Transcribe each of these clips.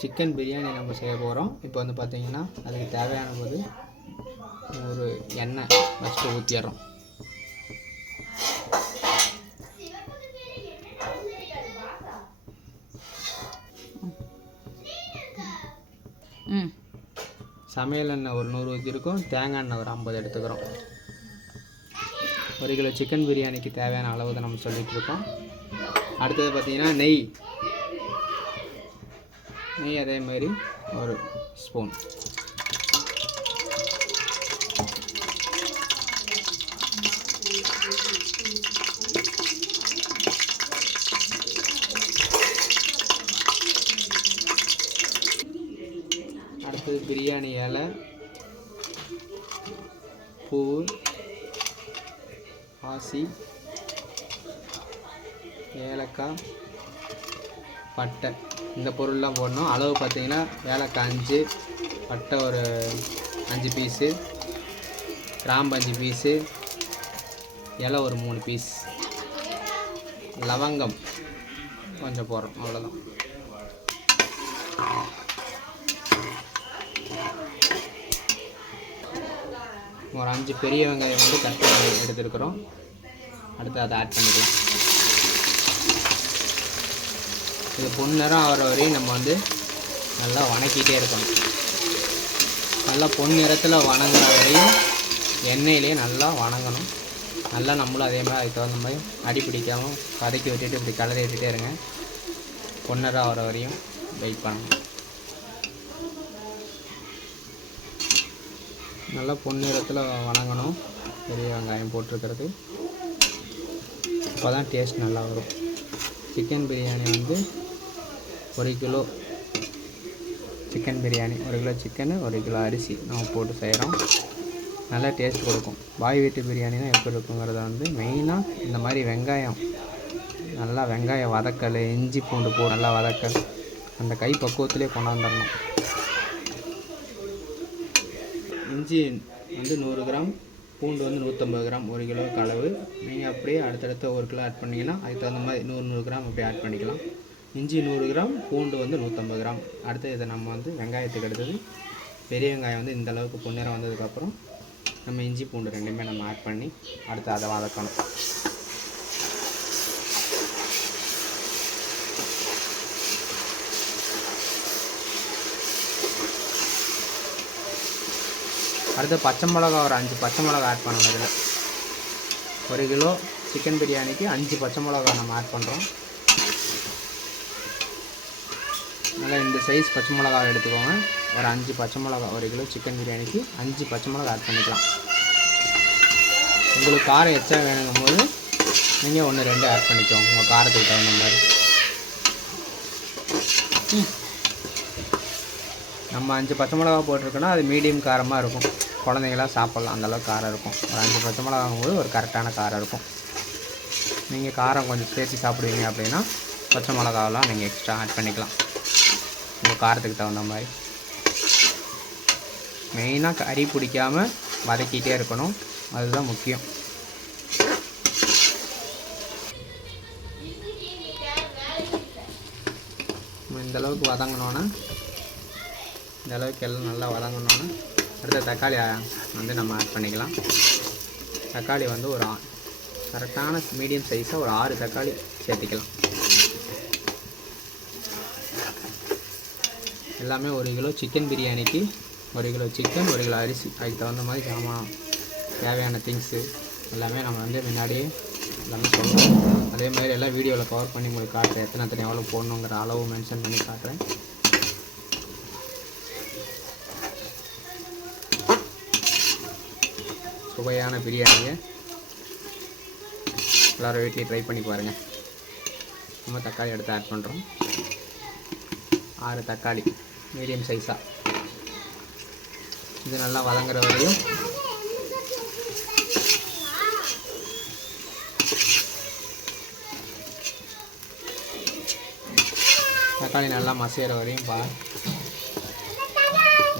Chicken biryani நம்ம செய்ய போகிறோம். இப்போ வந்து பார்த்திங்கன்னா அதுக்கு தேவையான போது ஒரு எண்ணெய் ஃபஸ்ட்டு ஊற்றிடுறோம். சமையல் எண்ணெய் ஒரு 100 ஊற்றிருக்கோம். தேங்காய் எண்ணெய் ஒரு 50 எடுத்துக்கிறோம். 1 கிலோ சிக்கன் பிரியாணிக்கு தேவையான அளவு தான் நம்ம சொல்லிகிட்டு இருக்கோம். அடுத்தது பார்த்திங்கன்னா நெய் அதே மாதிரி ஒரு ஸ்பூன். அடுத்தது பிரியாணி இலை, பூ, ஆசி, ஏலக்காய், பட்டை, இந்த பொருள்லாம் போடணும். அளவு பார்த்திங்கன்னா ஏலக்காய் 5, பட்டை ஒரு 5 பீஸு, கிராம்பு 5 பீஸு, இலை ஒரு 3 பீஸ், லவங்கம் கொஞ்சம் போடுறோம், அவ்வளோதான். ஒரு 5 பெரிய வெங்காயம் வந்து கட் பண்ணி எடுத்துருக்குறோம். அடுத்து அதை ஆட் பண்ணிக்கலாம். இது பொன்னிறம் ஆகிற வரையும் நம்ம வந்து நல்லா வணக்கிட்டே இருக்கணும். நல்லா பொன்னிறத்தில் வணங்குற வரையும் எண்ணெயிலே நல்லா வணங்கணும். நல்லா நம்மளும் அதே மாதிரி அதுக்கு தகுந்த மாதிரி அடி பிடிக்காமல் வதக்கி விட்டுட்டு இப்படி கலரி விட்டுட்டே இருங்க. பொன்னிறம் ஆகிற வரையும் வெயிட் பண்ணணும். நல்லா பொன்னிறத்தில் வணங்கணும். பெரிய வெங்காயம் போட்டிருக்கிறது அப்போ தான் டேஸ்ட் நல்லா வரும். சிக்கன் பிரியாணி வந்து 1 kilo chicken biryani, 1 kilo chicken, 1 kilo அரிசி நம்ம போட்டு செய்கிறோம். நல்லா டேஸ்ட் கொடுக்கும். பாய் வீட்டு பிரியாணினா எப்படி இருக்குங்கிறத வந்து மெயினாக இந்த மாதிரி வெங்காயம் நல்லா வெங்காயம் வதக்கல், இஞ்சி பூண்டு நல்லா வதக்கல், அந்த கை பக்குவத்திலே கொண்டாந்துடணும். இஞ்சி வந்து 100 கிராம், பூண்டு வந்து 150 கிராம், 1 கிலோவுக்கு அளவு. நீங்கள் அப்படியே அடுத்தடுத்த 1 கிலோ ஆட் பண்ணிங்கன்னா அதுக்கு தகுந்த மாதிரி 100 கிராம் அப்படியே ஆட் பண்ணிக்கலாம். இஞ்சி 100 கிராம், பூண்டு வந்து 150 கிராம். அடுத்து இதை நம்ம வந்து வெங்காயத்துக்கு எடுத்தது பெரிய வெங்காயம் வந்து இந்த அளவுக்கு பொன்னிறம் வந்ததுக்கப்புறம் நம்ம இஞ்சி பூண்டு ரெண்டுமே நம்ம ஆட் பண்ணி அடுத்து அதை வதக்கணும். அடுத்து பச்சை மிளகா ஒரு 5 பச்சை மிளகா ஆட் பண்ணணும். இதில் 1 கிலோ சிக்கன் பிரியாணிக்கு 5 பச்சை மிளகா நம்ம ஆட் பண்ணுறோம். நல்லா இந்த சைஸ் பச்சை மிளகா எடுத்துக்கோங்க. ஒரு 5 பச்சை மிளகா, 1 கிலோ சிக்கன் பிரியாணிக்கு 5 பச்சை மிளகா ஆட் பண்ணிக்கலாம். உங்களுக்கு காரம் எச்சா வேணுங்கும் போது நீங்கள் 1-2 ஆட் பண்ணிக்கோங்க உங்கள் காரத்துக்கு தகுந்த மாதிரி. நம்ம 5 பச்சை மிளகா போட்டிருக்கோன்னா அது மீடியம் காரமாக இருக்கும். குழந்தைங்களாம் சாப்பிட்லாம், அந்தளவுக்கு காரம் இருக்கும். ஒரு 5 பச்சை மிளகாங்கும்போது ஒரு கரெக்டான காரம் இருக்கும். நீங்கள் காரம் கொஞ்சம் சேர்த்து சாப்பிடுவீங்க அப்படின்னா பச்சை மிளகாவெலாம் நீங்கள் எக்ஸ்ட்ரா ஆட் பண்ணிக்கலாம் உங்கள் காரத்துக்கு தகுந்த மாதிரி. மெயினாக கறி பிடிக்காமல் வதக்கிட்டே இருக்கணும், அதுதான் முக்கியம். இந்தளவுக்கு வதங்கினோன்னா இந்த அளவுக்கு எல்லாம் நல்லா வதங்கணுன்னு அடுத்த தக்காளி வந்து நம்ம ஆட் பண்ணிக்கலாம். தக்காளி வந்து ஒரு கரெக்டான மீடியம் சைஸாக ஒரு 6 தக்காளி சேர்த்திக்கலாம். எல்லாமே 1 கிலோ சிக்கன் பிரியாணிக்கு 1 கிலோ சிக்கன், 1 கிலோ அரிசி, அதுக்கு தகுந்த மாதிரி சாமான் தேவையான திங்ஸு எல்லாமே நம்ம வந்து முன்னாடியே எல்லாமே சொல்லுவோம். அதே மாதிரி எல்லாம் வீடியோவில் கவர் பண்ணி உங்களுக்கு காட்டுறேன். எத்தனை எவ்வளோ போடணுங்கிற அளவு மென்ஷன் பண்ணி காட்டுறேன். சுவையான பிரியாணியை எல்லோரும் வீட்லேயும் ட்ரை பண்ணி பாருங்கள். நம்ம தக்காளி எடுத்து ஆட் பண்ணுறோம். 6 தக்காளி மீடியம் சைஸாக. இது நல்லா வதங்குற வரையும் தக்காளி நல்லா மசிகிற வரையும்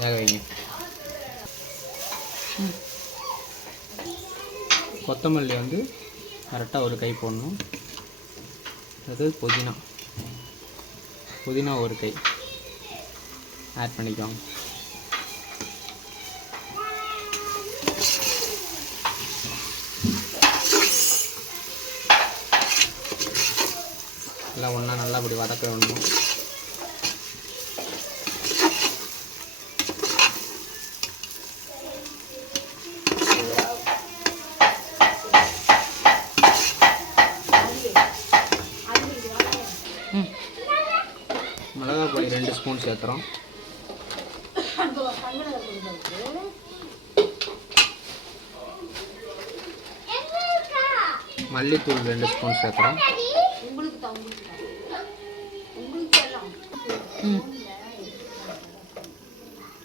வேக வைங்க. கொத்தமல்லி வந்து கரெக்டாக ஒரு கை போடணும். அது புதினா ஒரு கை ஆட் பண்ணிக்கோங்க. எல்லாம் ஒன்றா நல்லா இப்படி வதக்க வேணும். மிளகாய் பொடி 2 ஸ்பூன் சேர்த்துறோம். மல்லித்தூள் 2 ஸ்பூன் சேர்த்துறோம்.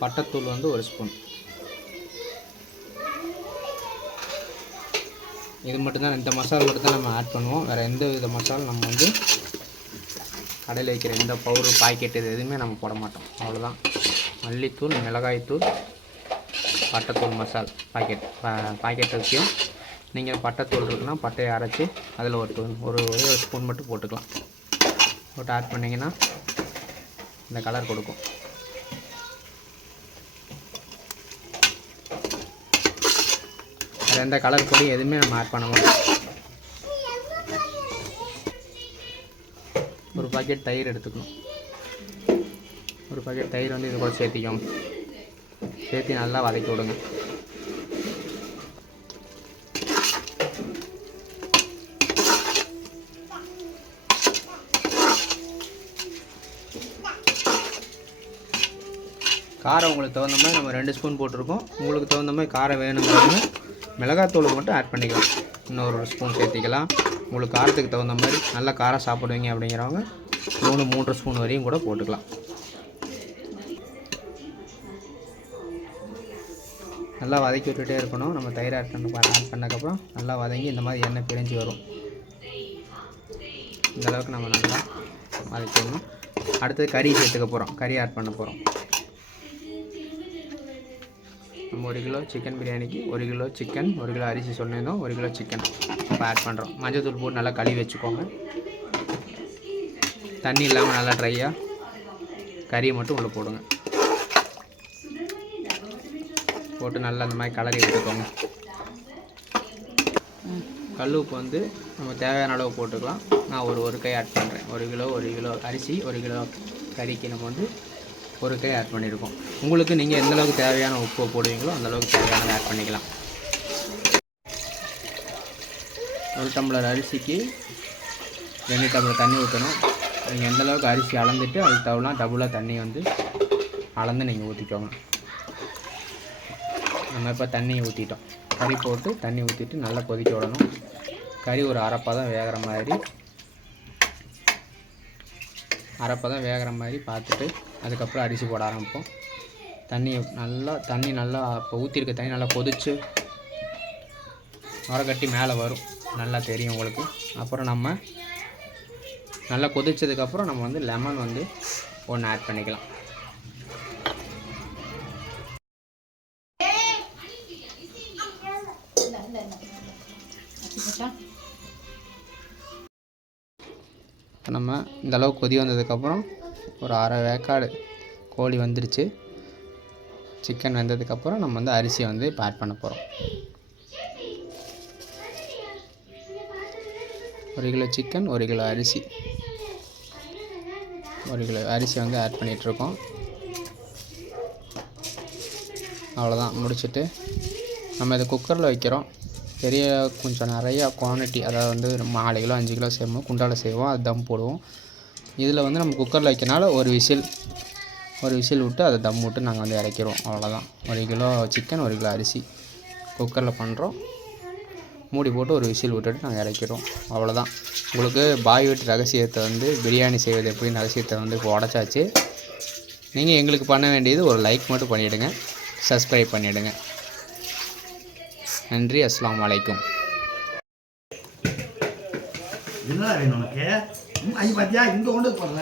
பட்டைத்தூள் வந்து 1 ஸ்பூன். இது மட்டும்தான், இந்த மசாலா மட்டும்தான் நம்ம ஆட் பண்ணுவோம். வேறு எந்த வித மசாலா நம்ம வந்து கடையில் வைக்கிற எந்த பவுடர் பாக்கெட் இது எதுவுமே நம்ம போட மாட்டோம். அவ்வளோதான். மல்லித்தூள், மிளகாய்த்தூள், பட்டைத்தூள் மசால் பாக்கெட் வைக்கும். நீங்கள் பட்டைத்தூள் இருக்குன்னா பட்டையை அரைச்சி அதில் ஒரு ஸ்பூன் மட்டும் போட்டுக்கலாம். போட்டு ஆட் பண்ணிங்கன்னா இந்த கலர் கொடுக்கும். வேறு எந்த கலர் பொடி எதுவுமே நம்ம ஆட் பண்ண மாட்டோம். ஒரு பாக்கெட் தயிர் எடுத்துக்கணும். ஒரு பாக்கெட் தயிர் வந்து இது கூட சேர்த்திக்கோங்க. சேர்த்து நல்லா வதக்கி விடுங்க. காரம் உங்களுக்கு தகுந்த மாதிரி நம்ம 2 ஸ்பூன் போட்டிருக்கோம். உங்களுக்கு தகுந்த மாதிரி காரம் வேணுங்கிறவங்க மிளகாத்தூளுக்கு மட்டும் ஆட் பண்ணிக்கலாம். இன்னொரு ஸ்பூன் சேர்த்திக்கலாம். உங்களுக்கு காரத்துக்கு தகுந்த மாதிரி நல்லா காரம் சாப்பிடுவீங்க அப்படிங்கிறவங்க 3 ஸ்பூன் வரையும் கூட போட்டுக்கலாம். நல்லா வதக்கி விட்டுகிட்டே இருக்கணும். நம்ம தயிர் ஆட் பண்ணக்கப்புறம் நல்லா வதங்கி இந்த மாதிரி எண்ணெய் பிரிஞ்சு வரும். இந்தளவுக்கு நம்ம நல்லா வதக்கிடணும். அடுத்தது கறி சேர்த்துக்க போகிறோம். கறி ஆட் பண்ண போகிறோம். நம்ம 1 கிலோ சிக்கன் பிரியாணிக்கு 1 கிலோ சிக்கன், 1 கிலோ அரிசி சொன்னோம். 1 கிலோ சிக்கன் இப்போ ஆட் பண்ணுறோம். மஞ்சள் தூள் போட்டு நல்லா கழுவி வச்சுக்கோங்க. தண்ணி இல்லாமல் நல்லா ட்ரையாக கறியை மட்டும் உள்ளே போடுங்க. போட்டு நல்லா அந்த மாதிரி கலரி எடுத்துக்கோங்க. கல் உப்பு வந்து நம்ம தேவையான அளவு போட்டுக்கலாம். நான் ஒரு கை ஆட் பண்ணுறேன். 1 கிலோ அரிசி, 1 கிலோ கறிக்கு நம்ம வந்து 1 கை ஆட் பண்ணியிருக்கோம். உங்களுக்கு நீங்கள் எந்த அளவுக்கு தேவையான உப்பு போடுவீங்களோ அந்தளவுக்கு தேவையான ஆட் பண்ணிக்கலாம். 1 டம்ளர் அரிசிக்கு 2 டம்ளர் தண்ணி ஊற்றணும். நீங்கள் எந்தளவுக்கு அரிசி அளந்துட்டு அதுக்கு தவிர டபுளாக தண்ணி வந்து அளந்து நீங்கள் ஊற்றிக்கோங்க. நம்ம இப்போ தண்ணி ஊற்றிட்டோம். கறி போட்டு தண்ணி ஊற்றிட்டு நல்லா கொதிக்க விடணும். கறி ஒரு அரைப்பதம் வேகிற மாதிரி பார்த்துட்டு அதுக்கப்புறம் அரிசி போட ஆரம்பிப்போம். தண்ணி நல்லா இப்போ ஊற்றிருக்க தண்ணி நல்லா கொதித்து நுரக்கட்டி மேலே வரும். நல்லா தெரியும் உங்களுக்கு. அப்புறம் நம்ம நல்லா கொதித்ததுக்கப்புறம் நம்ம வந்து லெமன் வந்து 1 ஆட் பண்ணிக்கலாம். நம்ம இந்தளவு கொதி வந்ததுக்கப்புறம் ஒரு அரை வேக்காடு கோழி வந்துருச்சு. சிக்கன் வெந்ததுக்கப்புறம் நம்ம வந்து அரிசியை வந்து இப்போ ஆட் பண்ண போகிறோம். 1 கிலோ சிக்கன், 1 கிலோ அரிசி, 1 கிலோ அரிசி வந்து ஆட் பண்ணிகிட்ருக்கோம். அவ்வளோதான், முடிச்சுட்டு நம்ம இதை குக்கரில் வைக்கிறோம். கொஞ்சம் நிறையா குவான்டிட்டி, அதாவது வந்து 4 கிலோ 5 கிலோ செய்வோம். குண்டாவில் செய்வோம். அது தம் போடுவோம். இதில் வந்து நம்ம குக்கரில் வைக்கிறனால ஒரு விசில் விட்டு அதை தம் விட்டு நாங்கள் வந்து இறக்கிடுவோம். அவ்வளோதான். 1 கிலோ சிக்கன், 1 கிலோ அரிசி குக்கரில் பண்ணுறோம். மூடி போட்டு ஒரு விசில் விட்டுட்டு நாங்கள் இறக்கிடுவோம். அவ்வளோதான். உங்களுக்கு பாய் வீட்டு ரகசியத்தை வந்து பிரியாணி செய்வது எப்படின்னு ரகசியத்தை வந்து இப்போ உடச்சாச்சு. நீங்கள் எங்களுக்கு பண்ண வேண்டியது ஒரு லைக் மட்டும் பண்ணிவிடுங்க, சப்ஸ்கிரைப் பண்ணிவிடுங்க. நன்றி. அஸ்ஸலாமு அலைக்கும். என்ன வேணும் உனக்கு? ஐயா பாத்தியா இங்க கொண்டு போறல.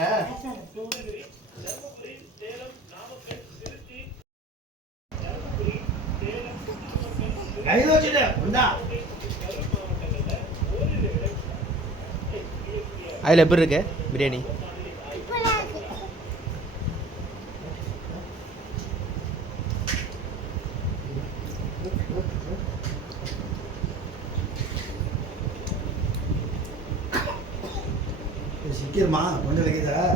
கையில வச்சிடு. இந்தா அதில் எப்படி இருக்கு பிரியாணி? சீக்கிரமா கொஞ்சம் வைக்கிறதா